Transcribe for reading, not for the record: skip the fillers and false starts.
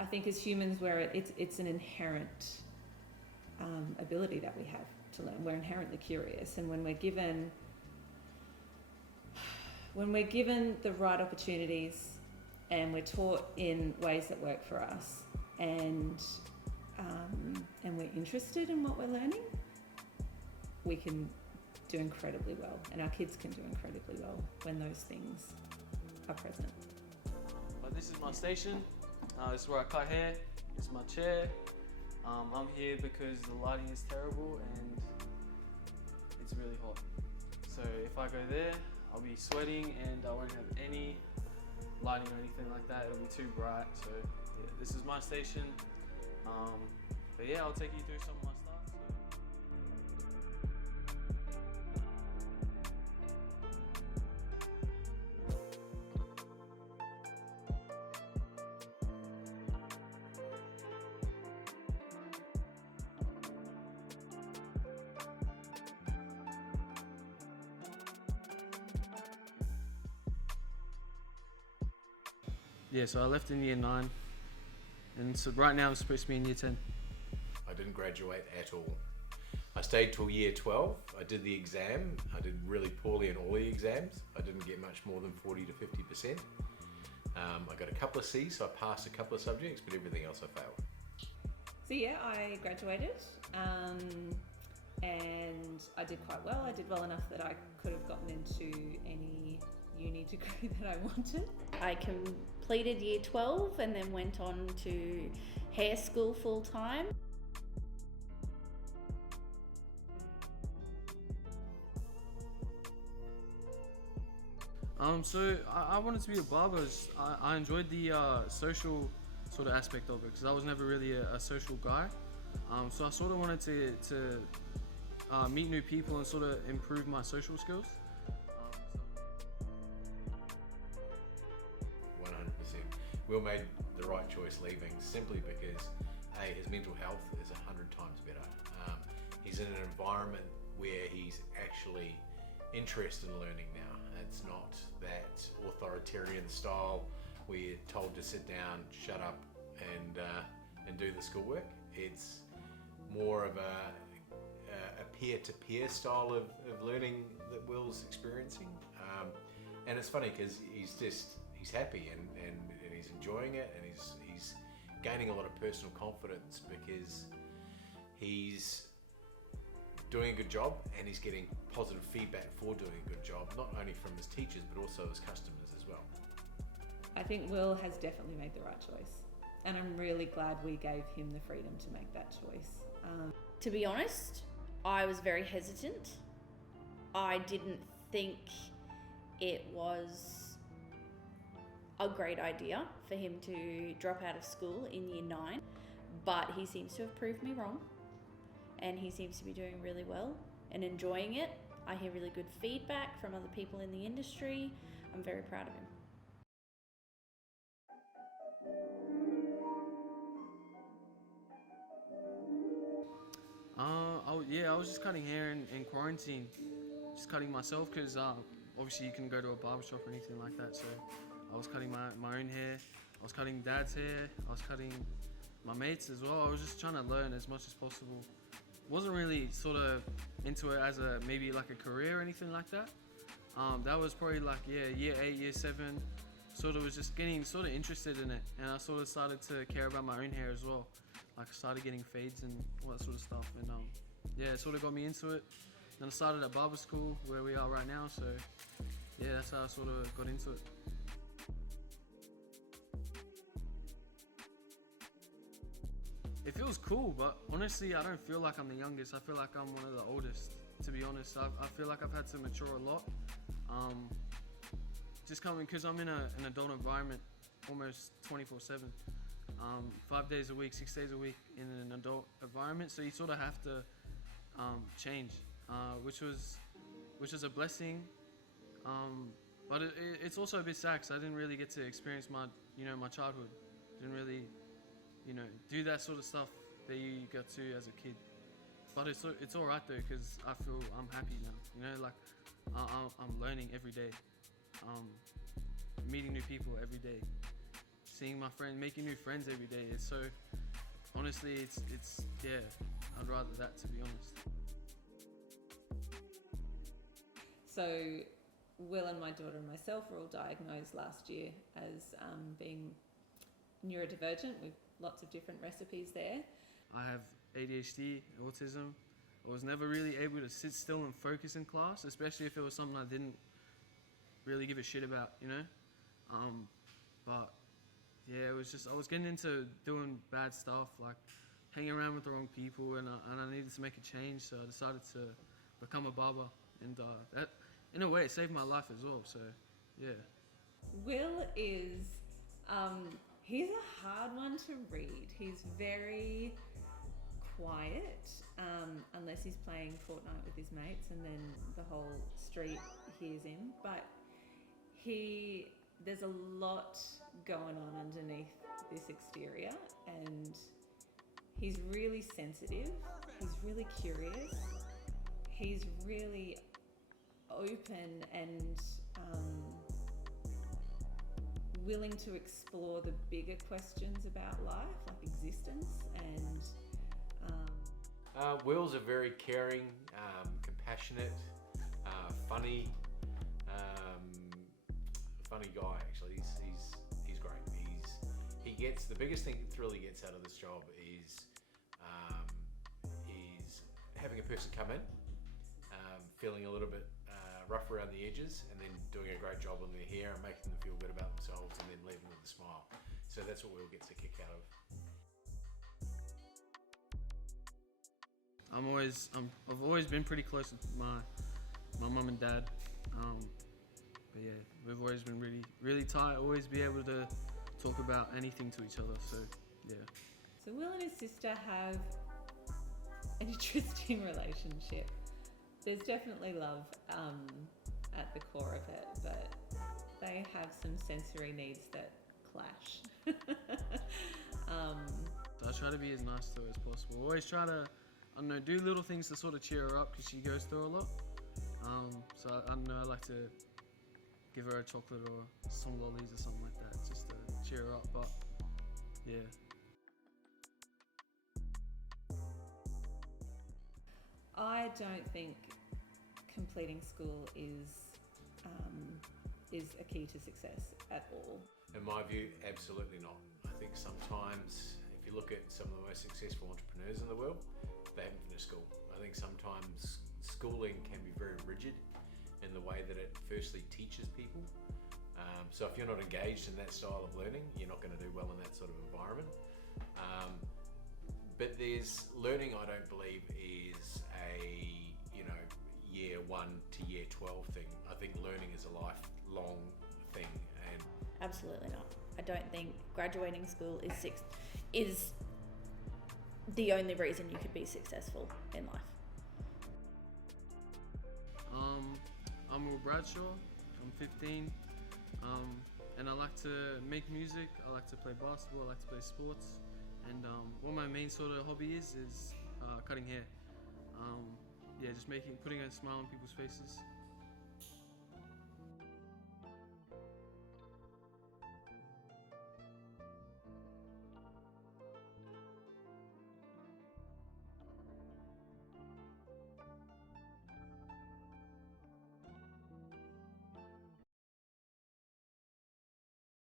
I think as humans, it's an inherent ability that we have to learn. We're inherently curious, and when we're given the right opportunities and we're taught in ways that work for us, and we're interested in what we're learning, we can do incredibly well, and our kids can do incredibly well when those things are present. But this is my station. This is where I cut hair. This is my chair. I'm here because the lighting is terrible and it's really hot. So if I go there, I'll be sweating and I won't have any lighting or anything like that. It'll be too bright. So yeah, this is my station. But yeah, I'll take you through some of my stuff. Yeah, so I left in year 9, and so right now I'm supposed to be in year 10. I didn't graduate at all. I stayed till year 12. I did the exam. I did really poorly in all the exams. I didn't get much more than 40 to 50%. I got a couple of C's, so I passed a couple of subjects, but everything else I failed. So yeah, I graduated, and I did quite well. I did well enough that I could have gotten into any uni degree that I wanted. I completed year 12 and then went on to hair school full time. So I wanted to be a barber. I enjoyed the social sort of aspect of it because I was never really a social guy. So I sort of wanted to meet new people and sort of improve my social skills. 100%. Will made the right choice leaving simply because his mental health is 100 times better. He's in an environment where he's actually interested in learning now. It's not that authoritarian style where you're told to sit down, shut up, and do the schoolwork. It's more of a peer-to-peer style of learning that Will's experiencing. And it's funny because he's happy and he's enjoying it, and he's gaining a lot of personal confidence because he's doing a good job and he's getting positive feedback for doing a good job, not only from his teachers but also his customers as well. I think Will has definitely made the right choice, and I'm really glad we gave him the freedom to make that choice. To be honest, I was very hesitant. I didn't think it was a great idea for him to drop out of school in year 9, but he seems to have proved me wrong, and he seems to be doing really well and enjoying it. I hear really good feedback from other people in the industry. I'm very proud of him. I was just cutting hair in quarantine, just cutting myself because obviously you can go to a barbershop or anything like that. So I was cutting my own hair. I was cutting Dad's hair. I was cutting my mates as well. I was just trying to learn as much as possible. Wasn't really sort of into it as maybe like a career or anything like that. That was probably like year 8, year 7. Sort of was just getting sort of interested in it, and I sort of started to care about my own hair as well. Like I started getting fades and all that sort of stuff, and it sort of got me into it. Then I started at barber school where we are right now, so yeah, that's how I sort of got into it. It feels cool, but honestly, I don't feel like I'm the youngest. I feel like I'm one of the oldest, to be honest. I feel like I've had to mature a lot. Just coming, because I'm in an adult environment almost 24/7. 5 days a week, 6 days a week in an adult environment. So you sort of have to change, which was a blessing. But it's also a bit sad because I didn't really get to experience my childhood. Didn't really, do that sort of stuff that you got to as a kid. But it's all right though, because I feel I'm happy now. Like I'm learning every day, meeting new people every day. seeing my friend, making new friends every day. It's so, honestly, it's yeah, I'd rather that, to be honest. So Will and my daughter and myself were all diagnosed last year as being neurodivergent, with lots of different recipes there. I have ADHD, autism. I was never really able to sit still and focus in class, especially if it was something I didn't really give a shit about, you know? But yeah, it was just, I was getting into doing bad stuff, like hanging around with the wrong people, and I needed to make a change, so I decided to become a barber, and that, in a way, it saved my life as well, so yeah. Will is, he's a hard one to read. He's very quiet, unless he's playing Fortnite with his mates, and then the whole street hears him. But there's a lot going on underneath this exterior, and he's really sensitive, he's really curious, he's really open and willing to explore the bigger questions about life, like existence, and Will's a very caring, compassionate, funny guy. Actually, he's great. He gets the biggest thrill he gets out of this job is having a person come in, feeling a little bit rough around the edges, and then doing a great job on their hair and making them feel good about themselves, and then leaving with a smile. So that's what Will gets a kick out of. I've always been pretty close with my mum and dad. But yeah, we've always been really tight, always be able to talk about anything to each other, so yeah. So Will and his sister have an interesting relationship. There's definitely love at the core of it, but they have some sensory needs that clash. So I try to be as nice to her as possible. Always try to, I don't know, do little things to sort of cheer her up, because she goes through a lot. So I don't know, I like to give her a chocolate or some lollies or something like that, just to cheer her up, but yeah. I don't think completing school is a key to success at all. In my view, absolutely not. I think sometimes, if you look at some of the most successful entrepreneurs in the world, they haven't finished school. I think sometimes schooling can be very rigid in the way that it firstly teaches people. So if you're not engaged in that style of learning, you're not going to do well in that sort of environment. But there's learning, I don't believe, is a year 1 to year 12 thing. I think learning is a lifelong thing. And Absolutely not. I don't think graduating school is the only reason you could be successful in life. I'm Will Bradshaw, I'm 15, and I like to make music, I like to play basketball, I like to play sports, and what my main sort of hobby is cutting hair. Yeah, just putting a smile on people's faces.